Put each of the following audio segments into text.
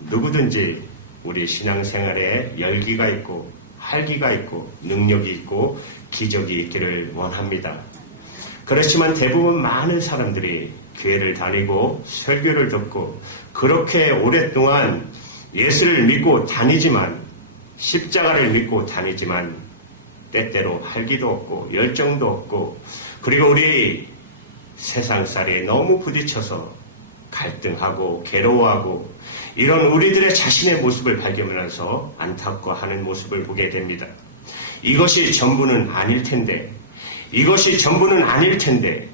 누구든지 우리 신앙생활에 열기가 있고 활기가 있고 능력이 있고 기적이 있기를 원합니다. 그렇지만 대부분 많은 사람들이 교회를 다니고 설교를 듣고 그렇게 오랫동안 예수를 믿고 다니지만 십자가를 믿고 다니지만 때때로 활기도 없고 열정도 없고 그리고 우리 세상살이에 너무 부딪혀서 갈등하고 괴로워하고 이런 우리들의 자신의 모습을 발견하면서 안타까워하는 모습을 보게 됩니다. 이것이 전부는 아닐 텐데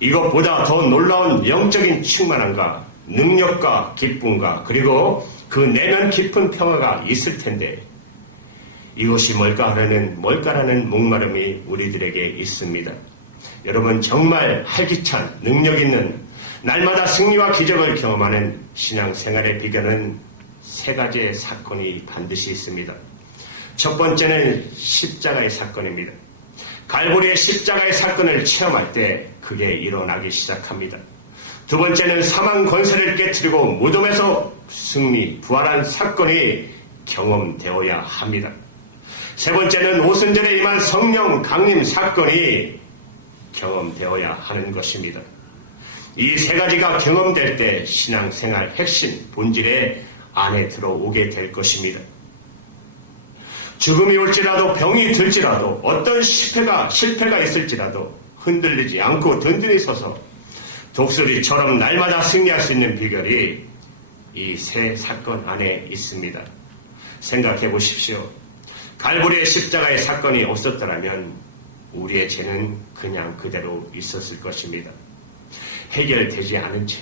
이것보다 더 놀라운 영적인 충만함과 능력과 기쁨과 그리고 그 내면 깊은 평화가 있을 텐데 이것이 뭘까라는 목마름이 우리들에게 있습니다. 여러분 정말 활기찬 능력 있는 날마다 승리와 기적을 경험하는 신앙생활의 비결은 세 가지의 사건이 반드시 있습니다. 첫 번째는 십자가의 사건입니다. 갈보리의 십자가의 사건을 체험할 때 그게 일어나기 시작합니다. 두 번째는 사망 권세를 깨트리고 무덤에서 승리, 부활한 사건이 경험되어야 합니다. 세 번째는 오순절에 임한 성령 강림 사건이 경험되어야 하는 것입니다. 이 세 가지가 경험될 때 신앙생활 핵심, 본질에 안에 들어오게 될 것입니다. 죽음이 올지라도 병이 들지라도 어떤 실패가 있을지라도 흔들리지 않고 든든히 서서 독수리처럼 날마다 승리할 수 있는 비결이 이 세 사건 안에 있습니다. 생각해 보십시오. 갈보리의 십자가의 사건이 없었더라면 우리의 죄는 그냥 그대로 있었을 것입니다. 해결되지 않은 채.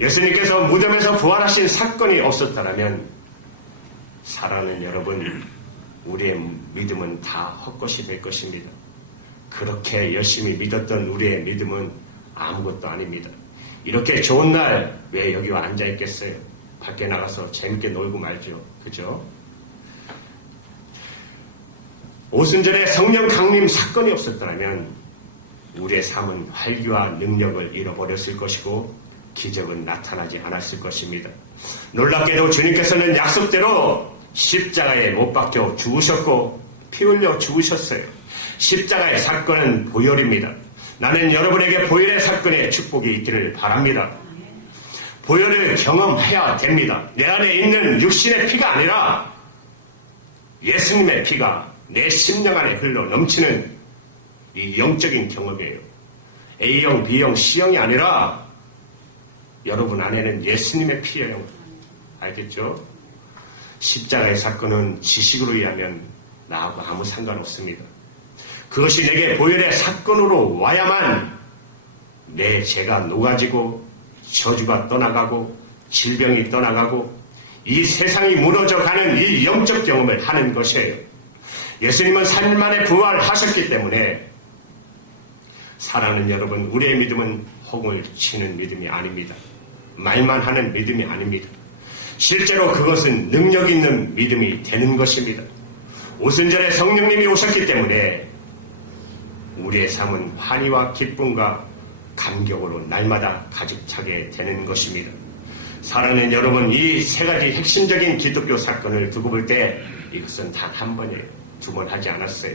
예수님께서 무덤에서 부활하신 사건이 없었더라면 사랑하는 여러분, 우리의 믿음은 다 헛것이 될 것입니다. 그렇게 열심히 믿었던 우리의 믿음은 아무것도 아닙니다. 이렇게 좋은 날 왜 여기 와 앉아 있겠어요? 밖에 나가서 재밌게 놀고 말죠. 그죠? 오순절에 성령 강림 사건이 없었더라면 우리의 삶은 활기와 능력을 잃어버렸을 것이고 기적은 나타나지 않았을 것입니다. 놀랍게도 주님께서는 약속대로 십자가에 못 박혀 죽으셨고 피 흘려 죽으셨어요. 십자가의 사건은 보혈입니다. 나는 여러분에게 보혈의 사건에 축복이 있기를 바랍니다. 보혈을 경험해야 됩니다. 내 안에 있는 육신의 피가 아니라 예수님의 피가 내 심령 안에 흘러 넘치는 이 영적인 경험이에요. A형, B형, C형이 아니라 여러분 안에는 예수님의 피예요. 알겠죠? 십자가의 사건은 지식으로 의하면 나하고 아무 상관없습니다. 그것이 내게 보혈의 사건으로 와야만 내 죄가 녹아지고 저주가 떠나가고 질병이 떠나가고 이 세상이 무너져가는 이 영적 경험을 하는 것이에요. 예수님은 3일 만에 부활하셨기 때문에 사랑하는 여러분, 우리의 믿음은 홍을 치는 믿음이 아닙니다. 말만 하는 믿음이 아닙니다. 실제로 그것은 능력 있는 믿음이 되는 것입니다. 오순절에 성령님이 오셨기 때문에 우리의 삶은 환희와 기쁨과 감격으로 날마다 가득 차게 되는 것입니다. 사랑하는 여러분, 이 세 가지 핵심적인 기독교 사건을 두고 볼 때 이것은 단 한 번이에요. 두 번 하지 않았어요.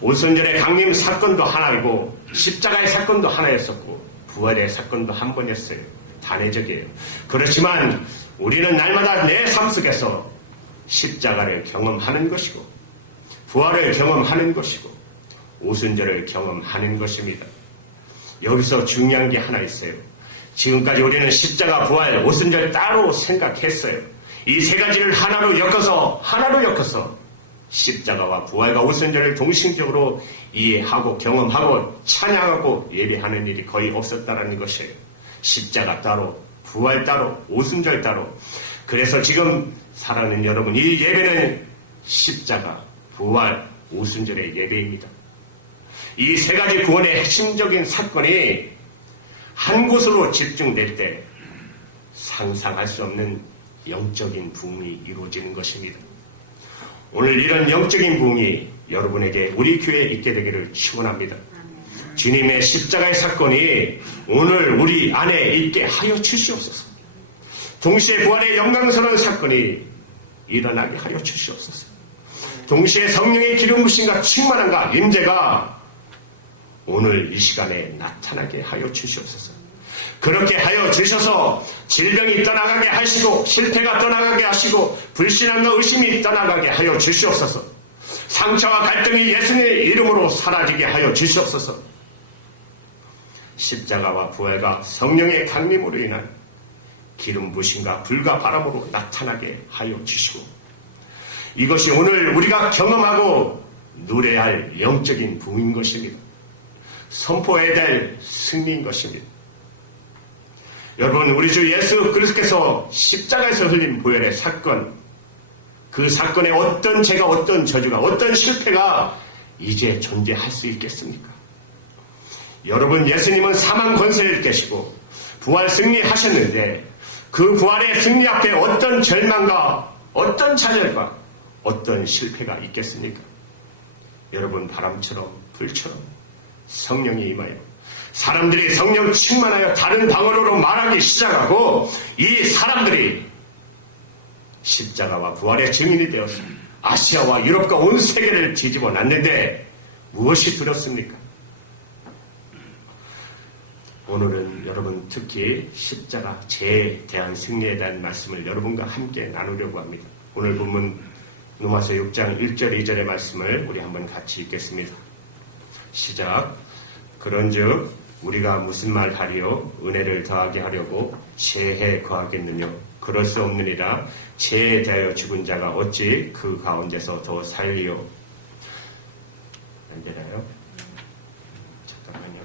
오순절의 강림 사건도 하나이고 십자가의 사건도 하나였었고 부활의 사건도 한 번이었어요. 단회적이에요. 그렇지만 우리는 날마다 내 삶 속에서 십자가를 경험하는 것이고 부활을 경험하는 것이고 오순절을 경험하는 것입니다. 여기서 중요한 게 하나 있어요. 지금까지 우리는 십자가, 부활, 오순절 따로 생각했어요. 이 세 가지를 하나로 엮어서 십자가와 부활과 오순절을 동시적으로 이해하고 경험하고 찬양하고 예배하는 일이 거의 없었다는 것이에요. 십자가 따로, 부활 따로, 오순절 따로. 그래서 지금 사랑하는 여러분, 이 예배는 십자가, 부활, 오순절의 예배입니다. 이 세 가지 구원의 핵심적인 사건이 한 곳으로 집중될 때 상상할 수 없는 영적인 부흥이 이루어지는 것입니다. 오늘 이런 영적인 부흥이 여러분에게 우리 교회에 있게 되기를 축원합니다. 주님의 십자가의 사건이 오늘 우리 안에 있게 하여 주시옵소서. 동시에 부활의 영광스러운 사건이 일어나게 하여 주시옵소서. 동시에 성령의 기름 부심과 충만함과 임재가 오늘 이 시간에 나타나게 하여 주시옵소서. 그렇게 하여 주셔서 질병이 떠나가게 하시고 실패가 떠나가게 하시고 불신함과 의심이 떠나가게 하여 주시옵소서. 상처와 갈등이 예수님의 이름으로 사라지게 하여 주시옵소서. 십자가와 부활과 성령의 강림으로 인한 기름 부심과 불과 바람으로 나타나게 하여 주시고 이것이 오늘 우리가 경험하고 누려할 영적인 부인 것입니다. 선포해야 될 승리인 것입니다. 여러분, 우리 주 예수 그리스도께서 십자가에서 흘린 보혈의 사건, 그 사건에 어떤 죄가, 어떤 저주가, 어떤 실패가 이제 존재할 수 있겠습니까? 여러분, 예수님은 사망 권세를 깨시고 부활 승리하셨는데 그 부활의 승리 앞에 어떤 절망과 어떤 좌절과 어떤 실패가 있겠습니까? 여러분, 바람처럼 불처럼 성령이 임하여 사람들이 성령 충만하여 다른 방언으로 말하기 시작하고 이 사람들이 십자가와 부활의 증인이 되어서 아시아와 유럽과 온 세계를 뒤집어 놨는데 무엇이 두렵습니까? 오늘은 여러분 특히 십자가 죄에 대한 승리에 대한 말씀을 여러분과 함께 나누려고 합니다. 오늘 본문 로마서 6장 1절 2절의 말씀을 우리 한번 같이 읽겠습니다. 시작. 그런즉 우리가 무슨 말 하리요? 은혜를 더하게 하려고 죄에 거하겠느냐? 그럴 수 없느니라. 죄에 대하여 죽은 자가 어찌 그 가운데서 더 살리요? 안 되나요? 잠깐만요.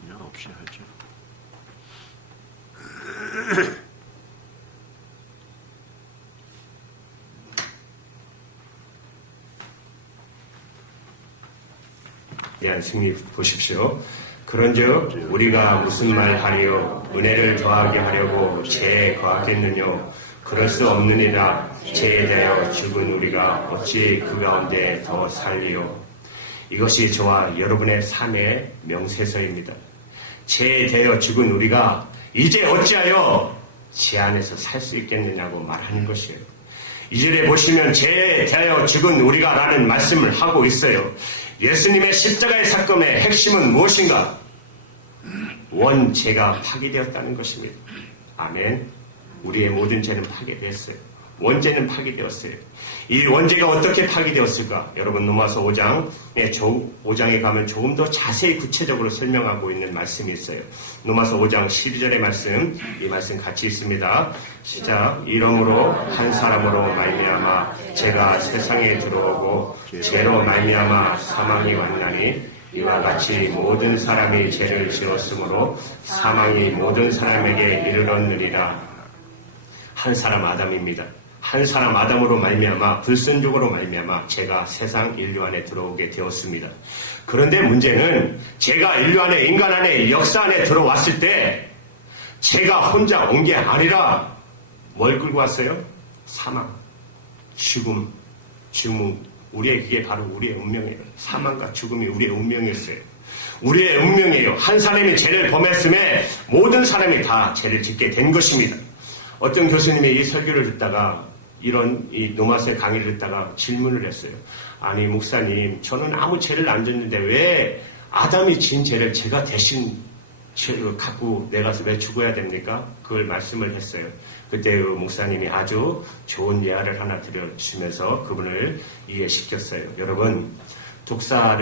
그냥 없이 하죠. 대한 승리 보십시오. 그런즉 우리가 무슨 말 하리요? 은혜를 더하게 하려고 죄에 거하겠느냐? 그럴 수 없느니라. 죄에 대하여 죽은 우리가 어찌 그 가운데 더 살리요? 이것이 저와 여러분의 삶의 명세서입니다. 죄에 대하여 죽은 우리가 이제 어찌하여 죄 안에서 살 수 있겠느냐고 말하는 것이에요. 이절에 보시면 죄에 대하여 죽은 우리가 라는 말씀을 하고 있어요. 예수님의 십자가의 사건의 핵심은 무엇인가? 원죄가 파기되었다는 것입니다. 아멘. 우리의 모든 죄는 파기되었어요. 원죄는 파기되었어요. 이 원죄가 어떻게 파기되었을까? 여러분 로마서 5장에 가면 조금 더 자세히 구체적으로 설명하고 있는 말씀이 있어요. 로마서 5장 12절의 말씀, 이 말씀 같이 있습니다. 시작. 이러므로 한 사람으로 말미암아 죄가 세상에 들어오고 죄로 말미암아 사망이 왔나니 이와 같이 모든 사람이 죄를 지었으므로 사망이 모든 사람에게 이르렀느니라. 한 사람 아담입니다. 한 사람 아담으로 말미암아 불순종으로 말미암아 죄가 세상 인류 안에 들어오게 되었습니다. 그런데 문제는 죄가 인류 안에 인간 안에 역사 안에 들어왔을 때 죄가 혼자 온 게 아니라 뭘 끌고 왔어요? 사망, 죽음, 그게 바로 우리의 운명이에요. 사망과 죽음이 우리의 운명이었어요. 우리의 운명이에요. 한 사람이 죄를 범했음에 모든 사람이 다 죄를 짓게 된 것입니다. 어떤 교수님이 이 설교를 듣다가 이 로마서의 강의를 듣다가 질문을 했어요. 아니 목사님, 저는 아무 죄를 안 졌는데 왜 아담이 진 죄를 제가 대신 갖고 내가서 왜 죽어야 됩니까? 그걸 말씀을 했어요. 그때 그 목사님이 아주 좋은 예화를 하나 들려주시면서 그분을 이해시켰어요. 여러분, 독사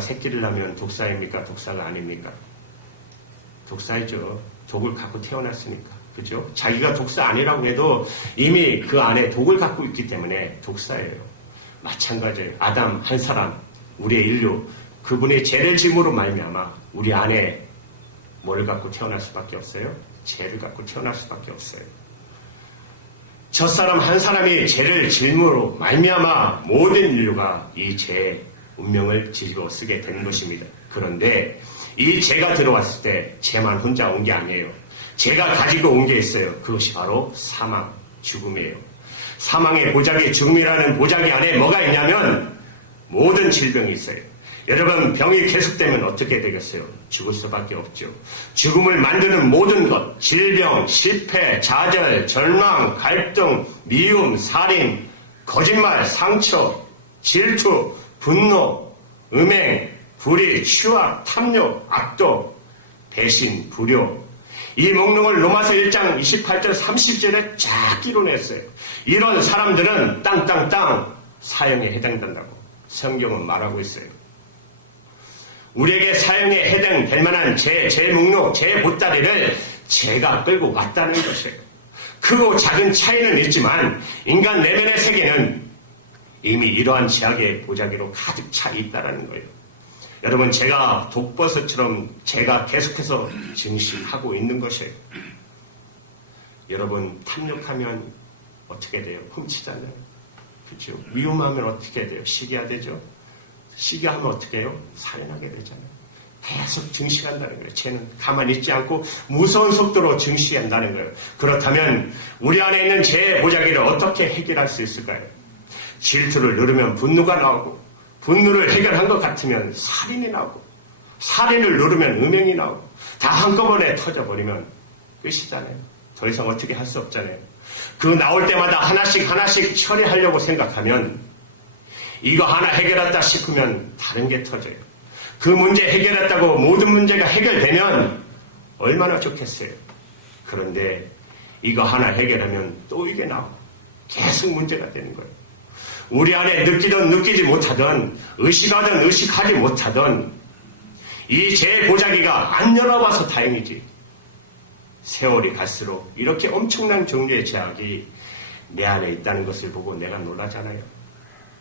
새끼를 낳으면 독사입니까? 독사가 아닙니까? 독사이죠. 독을 갖고 태어났으니까. 그죠? 자기가 독사 아니라고 해도 이미 그 안에 독을 갖고 있기 때문에 독사예요. 마찬가지예요. 아담 한 사람, 우리의 인류, 그분의 죄를 짐으로 말미암아 우리 안에 뭘 갖고 태어날 수밖에 없어요? 죄를 갖고 태어날 수밖에 없어요. 첫사람 한 사람이 죄를 짐으로 말미암아 모든 인류가 이 죄의 운명을 뒤집어 쓰게 되는 것입니다. 그런데 이 죄가 들어왔을 때 죄만 혼자 온 게 아니에요. 제가 가지고 온 게 있어요. 그것이 바로 사망, 죽음이에요. 사망의 보자기, 죽음이라는 보자기 안에 뭐가 있냐면 모든 질병이 있어요. 여러분, 병이 계속되면 어떻게 되겠어요? 죽을 수밖에 없죠. 죽음을 만드는 모든 것, 질병, 실패, 좌절, 절망, 갈등, 미움, 살인, 거짓말, 상처, 질투, 분노, 음행, 불의, 추악, 탐욕, 악독, 배신, 불효. 이 목록을 로마서 1장 28절 30절에 쫙 이뤄냈어요. 이런 사람들은 땅땅땅 사형에 해당된다고 성경은 말하고 있어요. 우리에게 사형에 해당될 만한 제 목록, 제 보따리를 제가 끌고 왔다는 것이에요. 크고 작은 차이는 있지만 인간 내면의 세계는 이미 이러한 제약의 보자기로 가득 차 있다는 거예요. 여러분, 제가 독버섯처럼 제가 계속해서 증식하고 있는 것이에요. 여러분, 탐욕하면 어떻게 돼요? 훔치잖아요. 그렇죠? 위험하면 어떻게 돼요? 시기하되죠? 시기하면 어떻게 해요? 살인하게 되잖아요. 계속 증식한다는 거예요. 쟤는 가만히 있지 않고 무서운 속도로 증식한다는 거예요. 그렇다면 우리 안에 있는 제 보자기를 어떻게 해결할 수 있을까요? 질투를 누르면 분노가 나오고, 분노를 해결한 것 같으면 살인이 나오고, 살인을 누르면 음행이 나오고, 다 한꺼번에 터져버리면 끝이잖아요. 더 이상 어떻게 할 수 없잖아요. 그 나올 때마다 하나씩 처리하려고 생각하면 이거 하나 해결했다 싶으면 다른 게 터져요. 그 문제 해결했다고 모든 문제가 해결되면 얼마나 좋겠어요. 그런데 이거 하나 해결하면 또 이게 나와. 계속 문제가 되는 거예요. 우리 안에 느끼든 느끼지 못하든 의식하든 의식하지 못하든 이 제 보자기가 안 열어와서 다행이지. 세월이 갈수록 이렇게 엄청난 종류의 제약이 내 안에 있다는 것을 보고 내가 놀라잖아요.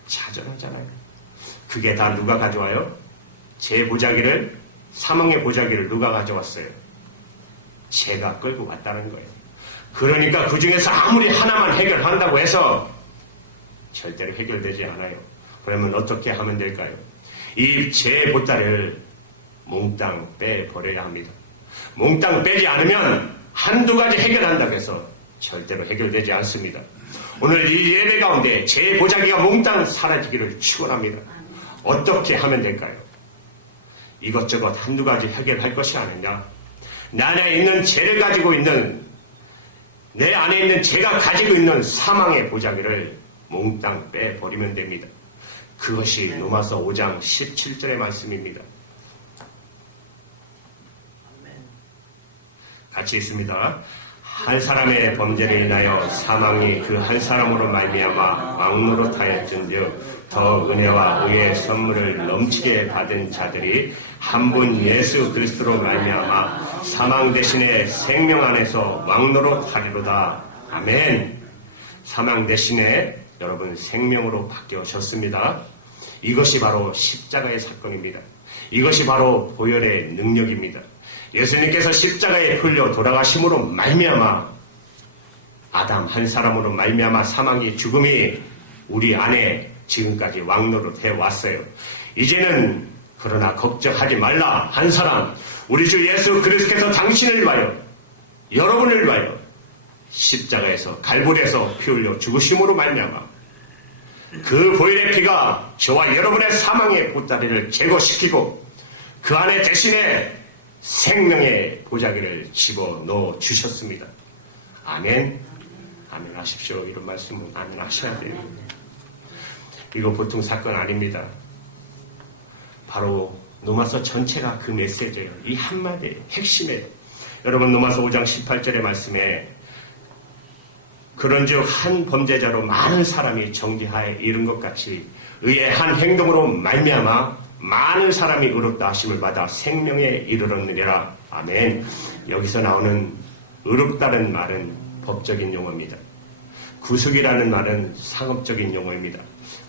좌절하잖아요. 그게 다 누가 가져와요? 제 보자기를, 사망의 보자기를 누가 가져왔어요? 제가 끌고 왔다는 거예요. 그러니까 그 중에서 아무리 하나만 해결한다고 해서 절대로 해결되지 않아요. 그러면 어떻게 하면 될까요? 이 제 보따리를 몽땅 빼버려야 합니다. 몽땅 빼지 않으면 한두 가지 해결한다고 해서 절대로 해결되지 않습니다. 오늘 이 예배 가운데 제 보자기가 몽땅 사라지기를 축원합니다. 어떻게 하면 될까요? 이것저것 한두 가지 해결할 것이 아니냐. 내 안에 있는 죄를 가지고 있는, 내 안에 있는 제가 가지고 있는 사망의 보자기를 몽땅 빼버리면 됩니다. 그것이 로마서 5장 17절의 말씀입니다. 같이 있습니다. 한 사람의 범죄를 인하여 사망이 그 한 사람으로 말미암아 왕노릇하였은즉 더 은혜와 의의 선물을 넘치게 받은 자들이 한 분 예수 그리스도로 말미암아 사망 대신에 생명 안에서 왕노릇하리로다. 아멘. 사망 대신에 여러분 생명으로 바뀌어졌습니다. 이것이 바로 십자가의 사건입니다. 이것이 바로 보혈의 능력입니다. 예수님께서 십자가에 풀려 돌아가심으로 말미암아 아담 한 사람으로 말미암아 사망이 죽음이 우리 안에 지금까지 왕노릇 해왔어요. 이제는 그러나 걱정하지 말라. 한 사람 우리 주 예수 그리스도께서 당신을 위하여 여러분을 위하여 십자가에서 갈보리에서 피 흘려 죽으심으로 말미암아 그 보혈의 피가 저와 여러분의 사망의 보따리를 제거시키고 그 안에 대신에 생명의 보자기를 집어넣어 주셨습니다. 아멘. 아멘 하십시오. 이런 말씀은 아멘 하셔야 돼요. 이거 보통 사건 아닙니다. 바로 로마서 전체가 그 메시지예요. 이 한마디예요. 핵심이에요. 여러분 로마서 5장 18절의 말씀에 그런즉 한 범죄자로 많은 사람이 정죄하에 이른 것 같이 의의 한 행동으로 말미암아 많은 사람이 의롭다 하심을 받아 생명에 이르렀느니라. 아멘. 여기서 나오는 의롭다는 말은 법적인 용어입니다. 구속이라는 말은 상업적인 용어입니다.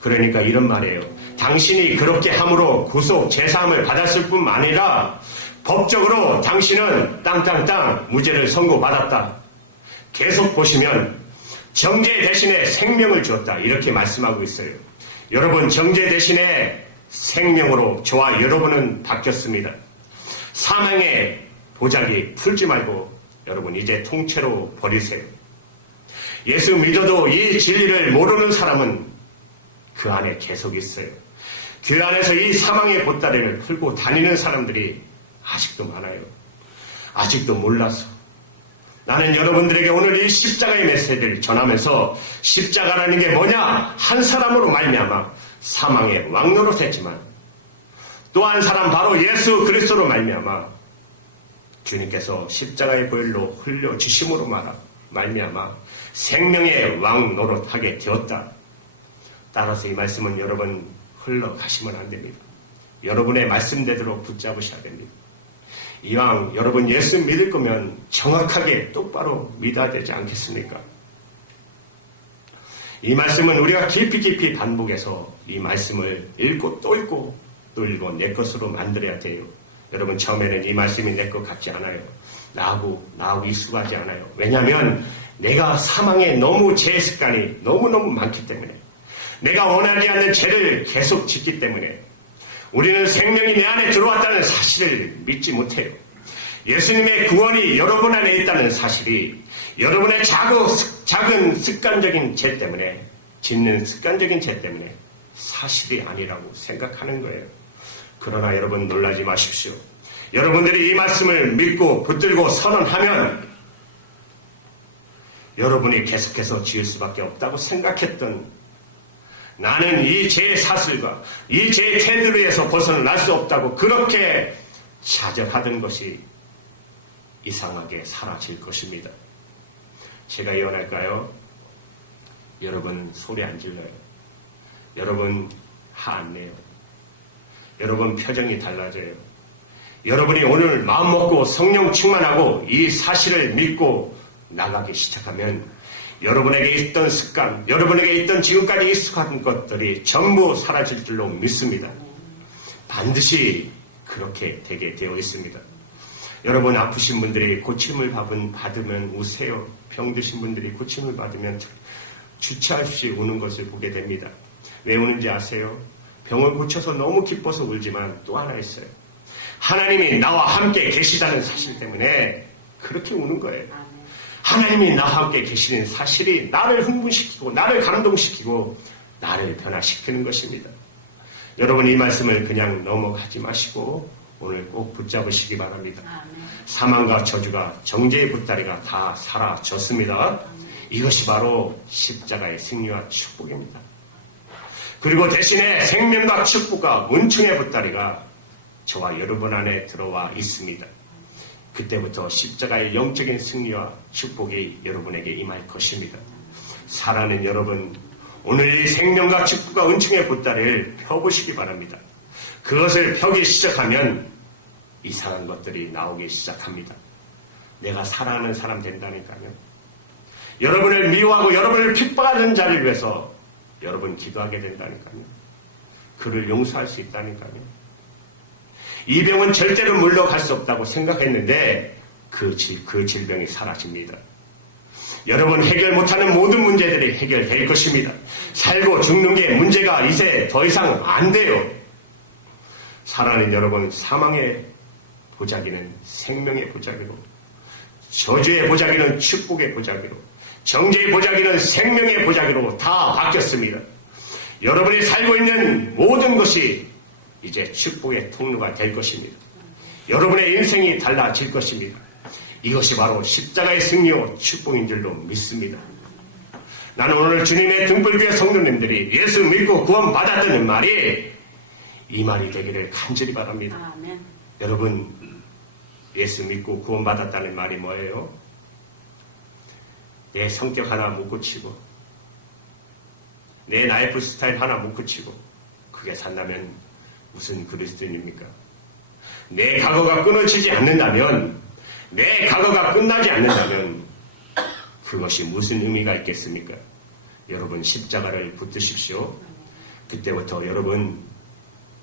그러니까 이런 말이에요. 당신이 그렇게 함으로 구속, 제사함을 받았을 뿐만 아니라 법적으로 당신은 땅땅땅 무죄를 선고받았다. 계속 보시면 정죄 대신에 생명을 주었다. 이렇게 말씀하고 있어요. 여러분 정죄 대신에 생명으로 저와 여러분은 바뀌었습니다. 사망의 보자기 풀지 말고 여러분 이제 통째로 버리세요. 예수 믿어도 이 진리를 모르는 사람은 그 안에 계속 있어요. 그 안에서 이 사망의 보따리를 풀고 다니는 사람들이 아직도 많아요. 아직도 몰라서. 나는 여러분들에게 오늘 이 십자가의 메시지를 전하면서 십자가라는 게 뭐냐? 한 사람으로 말미암아 사망의 왕노릇했지만 또 한 사람 바로 예수 그리스도로 말미암아 주님께서 십자가의 보혈로 흘려주심으로 말미암아 생명의 왕노릇하게 되었다. 따라서 이 말씀은 여러분 흘러가시면 안 됩니다. 여러분의 말씀대로 붙잡으셔야 됩니다. 이왕 여러분 예수 믿을 거면 정확하게 똑바로 믿어야 되지 않겠습니까? 이 말씀은 우리가 깊이 반복해서 이 말씀을 읽고 또 읽고 또 읽고 내 것으로 만들어야 돼요. 여러분 처음에는 이 말씀이 내 것 같지 않아요. 나하고 익숙하지 않아요. 왜냐하면 내가 사망에 너무 죄 습관이 너무너무 많기 때문에 내가 원하지 않는 죄를 계속 짓기 때문에 우리는 생명이 내 안에 들어왔다는 사실을 믿지 못해요. 예수님의 구원이 여러분 안에 있다는 사실이 여러분의 작은 습관적인 죄 때문에 짓는 습관적인 죄 때문에 사실이 아니라고 생각하는 거예요. 그러나 여러분 놀라지 마십시오. 여러분들이 이 말씀을 믿고 붙들고 선언하면 여러분이 계속해서 지을 수밖에 없다고 생각했던 나는 이 죄의 사슬과 이 죄의 테두리에서 벗어날 수 없다고 그렇게 좌절하던 것이 이상하게 사라질 것입니다. 제가 예언할까요? 여러분 소리 안 질러요. 여러분 화 안 내요. 여러분 표정이 달라져요. 여러분이 오늘 마음 먹고 성령 충만하고 이 사실을 믿고 나가기 시작하면 여러분에게 있던 습관, 여러분에게 있던 지금까지 익숙한 것들이 전부 사라질 줄로 믿습니다. 반드시 그렇게 되게 되어 있습니다. 여러분 아프신 분들이 고침을 받으면 우세요. 병드신 분들이 고침을 받으면 주체할 수 없이 우는 것을 보게 됩니다. 왜 우는지 아세요? 병을 고쳐서 너무 기뻐서 울지만 또 하나 있어요. 하나님이 나와 함께 계시다는 사실 때문에 그렇게 우는 거예요. 하나님이 나와 함께 계시는 사실이 나를 흥분시키고 나를 감동시키고 나를 변화시키는 것입니다. 여러분 이 말씀을 그냥 넘어가지 마시고 오늘 꼭 붙잡으시기 바랍니다. 사망과 저주가 정죄의 보따리가 다 사라졌습니다. 이것이 바로 십자가의 승리와 축복입니다. 그리고 대신에 생명과 축복과 은총의 보따리가 저와 여러분 안에 들어와 있습니다. 그때부터 십자가의 영적인 승리와 축복이 여러분에게 임할 것입니다. 사랑하는 여러분, 오늘 이 생명과 축복과 은총의 보따리를 펴보시기 바랍니다. 그것을 펴기 시작하면 이상한 것들이 나오기 시작합니다. 내가 사랑하는 사람 된다니까요. 여러분을 미워하고 여러분을 핍박하는 자를 위해서 여러분 기도하게 된다니까요. 그를 용서할 수 있다니까요. 이 병은 절대로 물러갈 수 없다고 생각했는데 그 질병이 사라집니다. 여러분 해결 못하는 모든 문제들이 해결될 것입니다. 살고 죽는 게 문제가 이제 더 이상 안 돼요. 사랑하는 여러분, 사망의 보자기는 생명의 보자기로, 저주의 보자기는 축복의 보자기로, 정죄의 보자기는 생명의 보자기로 다 바뀌었습니다. 여러분이 살고 있는 모든 것이 이제 축복의 통로가 될 것입니다. 여러분의 인생이 달라질 것입니다. 이것이 바로 십자가의 승리요 축복인 줄로 믿습니다. 나는 오늘 주님의 등불교회 성도님들이 예수 믿고 구원받았다는 말이 이 말이 되기를 간절히 바랍니다. 아멘. 여러분 예수 믿고 구원받았다는 말이 뭐예요? 내 성격 하나 못 고치고 내 라이프 스타일 하나 못 고치고 그게 산다면 무슨 그리스도인입니까? 내 과거가 끊어지지 않는다면, 내 과거가 끝나지 않는다면 그것이 무슨 의미가 있겠습니까? 여러분 십자가를 붙드십시오. 그때부터 여러분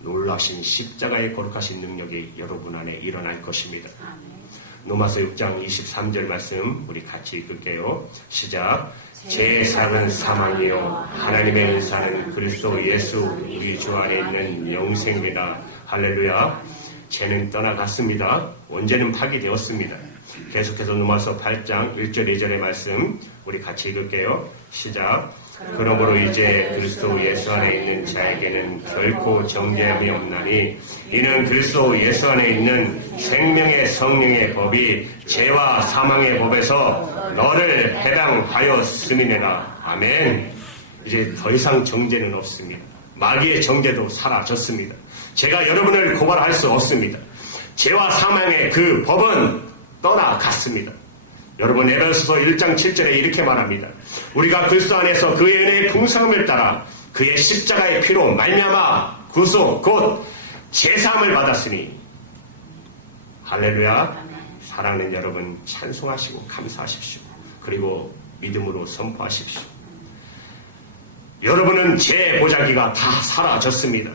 놀라신 십자가의 거룩하신 능력이 여러분 안에 일어날 것입니다. 로마서 6장 23절 말씀 우리 같이 읽을게요. 시작. 제 상은 사망이요 하나님의 은사는 그리스도 예수 우리 주 안에 있는 영생입니다. 할렐루야. 죄는 떠나갔습니다. 원죄는 파기되었습니다. 계속해서 로마서 8장 1절 2절의 말씀 우리 같이 읽을게요. 시작. 그러므로 이제 그리스도 예수 안에 있는 자에게는 결코 정죄함이 없나니 이는 그리스도 예수 안에 있는 생명의 성령의 법이 죄와 사망의 법에서 너를 해방하였음이니라. 아멘. 이제 더 이상 정죄는 없습니다. 마귀의 정죄도 사라졌습니다. 제가 여러분을 고발할 수 없습니다. 죄와 사망의 그 법은 떠나갔습니다. 여러분 에베소서 1장 7절에 이렇게 말합니다. 우리가 그리스도 안에서 그의 은혜의 풍성함을 따라 그의 십자가의 피로 말미암아 구속 곧 제사함을 받았으니 할렐루야. 사랑하는 여러분 찬송하시고 감사하십시오. 그리고 믿음으로 선포하십시오. 여러분은 제 보자기가 다 사라졌습니다.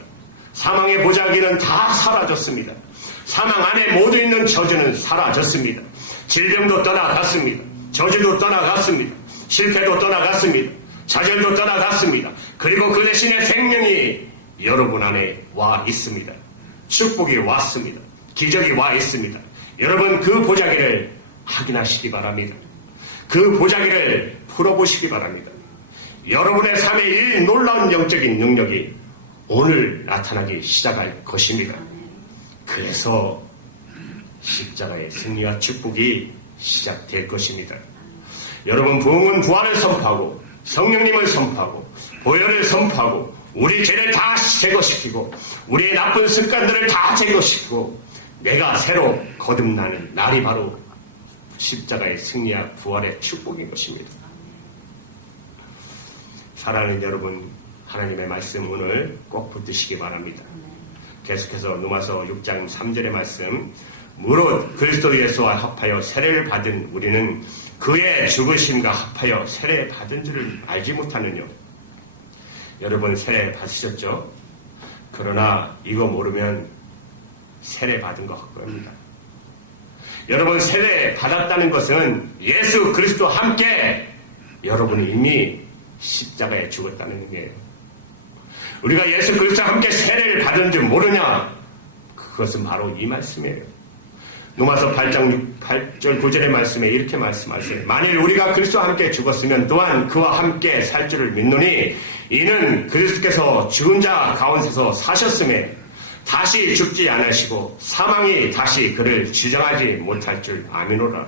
사망의 보자기는 다 사라졌습니다. 사망 안에 모두 있는 저주는 사라졌습니다. 질병도 떠나갔습니다. 저주도 떠나갔습니다. 실패도 떠나갔습니다. 좌절도 떠나갔습니다. 그리고 그 대신에 생명이 여러분 안에 와 있습니다. 축복이 왔습니다. 기적이 와 있습니다. 여러분 그 보자기를 확인하시기 바랍니다. 그 보자기를 풀어보시기 바랍니다. 여러분의 삶에 이 놀라운 영적인 능력이 오늘 나타나기 시작할 것입니다. 그래서 십자가의 승리와 축복이 시작될 것입니다. 여러분 부흥은 부활을 선포하고 성령님을 선포하고 보혈을 선포하고 우리 죄를 다 제거시키고 우리의 나쁜 습관들을 다 제거시키고 내가 새로 거듭나는 날이 바로 십자가의 승리와 부활의 축복인 것입니다. 사랑하는 여러분 하나님의 말씀 오늘 꼭 붙드시기 바랍니다. 계속해서 로마서 6장 3절의 말씀 무릇 그리스도 예수와 합하여 세례를 받은 우리는 그의 죽으심과 합하여 세례 받은 줄을 알지 못하느냐. 여러분 세례 받으셨죠? 그러나 이거 모르면 세례 받은 것 같고입니다. 여러분 세례 받았다는 것은 예수 그리스도와 함께 여러분이 이미 십자가에 죽었다는 의미예요. 우리가 예수 그리스도와 함께 세례를 받은 줄 모르냐? 그것은 바로 이 말씀이에요. 로마서 8장 8절 9절의 말씀에 이렇게 말씀하세요. 만일 우리가 그리스도와 함께 죽었으면 또한 그와 함께 살 줄을 믿노니 이는 그리스도께서 죽은 자 가운데서 사셨음에 다시 죽지 않으시고 사망이 다시 그를 지정하지 못할 줄 아미노라.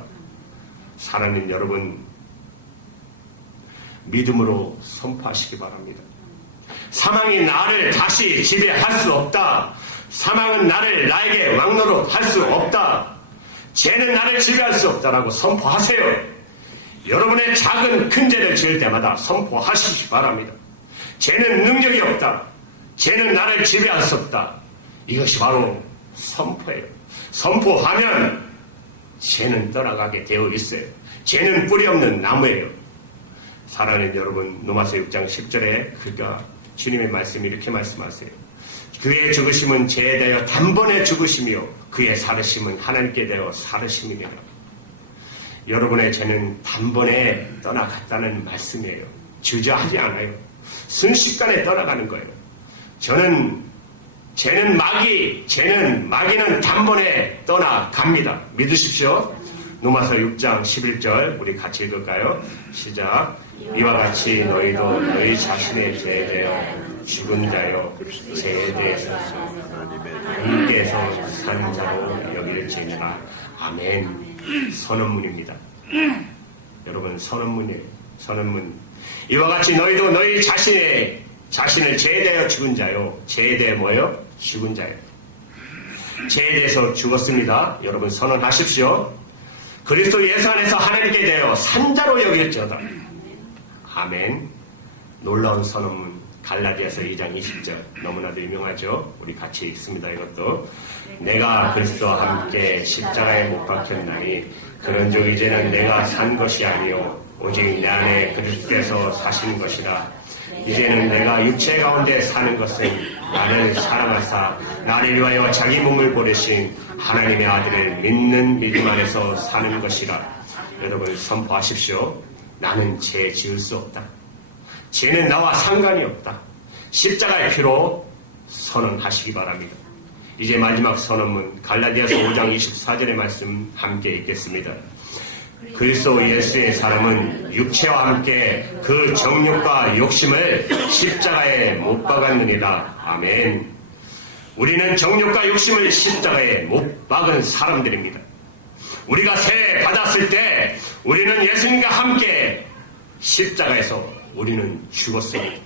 사랑하는 여러분 믿음으로 선포하시기 바랍니다. 사망이 나를 다시 지배할 수 없다. 사망은 나에게 왕노릇 할 수 없다. 죄는 나를 지배할 수 없다라고 선포하세요. 여러분의 작은 큰 죄를 지을 때마다 선포하시기 바랍니다. 죄는 능력이 없다. 죄는 나를 지배할 수 없다. 이것이 바로 선포예요. 선포하면 죄는 떠나가게 되어 있어요. 죄는 뿌리 없는 나무예요. 사랑하는 여러분 로마서 6장 10절에 그가 주님의 말씀이 이렇게 말씀하세요. 그의 죽으심은 죄에 대하여 단번에 죽으심이요 그의 살으심은 하나님께 대하여 살으심이니라. 여러분의 죄는 단번에 떠나갔다는 말씀이에요. 주저하지 않아요. 순식간에 떠나가는 거예요. 죄는 마귀는 단번에 떠나갑니다. 믿으십시오. 로마서 6장 11절 우리 같이 읽을까요? 시작. 이와 같이 너희도 너희 자신의 죄에 대하여 죽은 자요 죄에 대해서 하나님께서 산 자로 여길지니라. 아멘. 선언문입니다. 여러분 선언문이에요. 선언문. 이와 같이 너희도 너희 자신을 죄에 대하여 죽은 자요 죄에 대해 뭐예요? 죽은 자예요. 죄에 대해서 죽었습니다. 여러분 선언하십시오. 그리스도 예수 안에서 하나님께 대하여 산자로 여길지어다. 아멘. 놀라운 선언문 갈라디아서 2장 20절 너무나도 유명하죠. 우리 같이 읽습니다. 이것도 내가 그리스도와 함께 십자가에 못 박혔나니 그런즉 이제는 내가 산 것이 아니요 오직 내 안에 그리스도께서 사신 것이라. 이제는 내가 육체 가운데 사는 것은 나를 사랑하사 나를 위하여 자기 몸을 버리신 하나님의 아들을 믿는 믿음 안에서 사는 것이라. 여러분 선포하십시오. 나는 죄 지을 수 없다. 죄는 나와 상관이 없다. 십자가의 피로 선언하시기 바랍니다. 이제 마지막 선언문 갈라디아서 5장 24절의 말씀 함께 읽겠습니다. 그리스도 예수의 사람은 육체와 함께 그 정욕과 욕심을 십자가에 못 박았느니라. 아멘. 우리는 정욕과 욕심을 십자가에 못 박은 사람들입니다. 우리가 새 받았을 때 우리는 예수님과 함께 십자가에서 우리는 죽었습니다.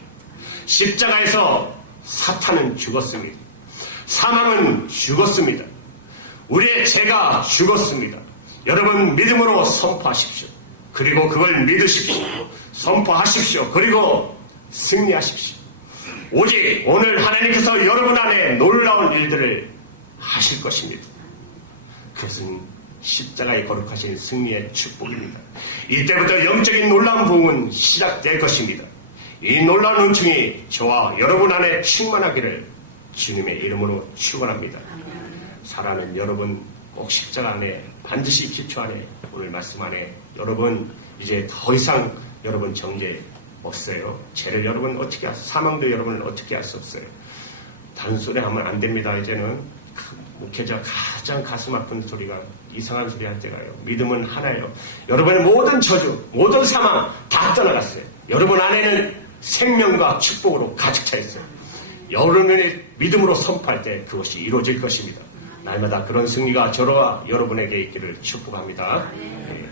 십자가에서 사탄은 죽었습니다. 사망은 죽었습니다. 우리의 죄가 죽었습니다. 여러분 믿음으로 선포하십시오. 그리고 그걸 믿으십시오. 선포하십시오. 그리고 승리하십시오. 오직 오늘 하나님께서 여러분 안에 놀라운 일들을 하실 것입니다. 그것은 십자가에 거룩하신 승리의 축복입니다. 이때부터 영적인 놀라운 부흥은 시작될 것입니다. 이 놀라운 은총이 저와 여러분 안에 충만하기를 주님의 이름으로 축원합니다. 사랑하는 여러분, 꼭 십자가 안에 반드시 기초 안에 오늘 말씀 안에 여러분 이제 더 이상 여러분 정죄 없어요. 죄를 여러분 어떻게 사망도 여러분을 어떻게 할 수 없어요. 다른 소리 하면 안 됩니다. 이제는 목회자 가장 가슴 아픈 소리가 이상한 소리 할 때가요. 믿음은 하나예요. 여러분의 모든 저주, 모든 사망 다 떠나갔어요. 여러분 안에는 생명과 축복으로 가득 차 있어요. 여러분의 믿음으로 선포할 때 그것이 이루어질 것입니다. 날마다 그런 승리가 저와 여러분에게 있기를 축복합니다. 네.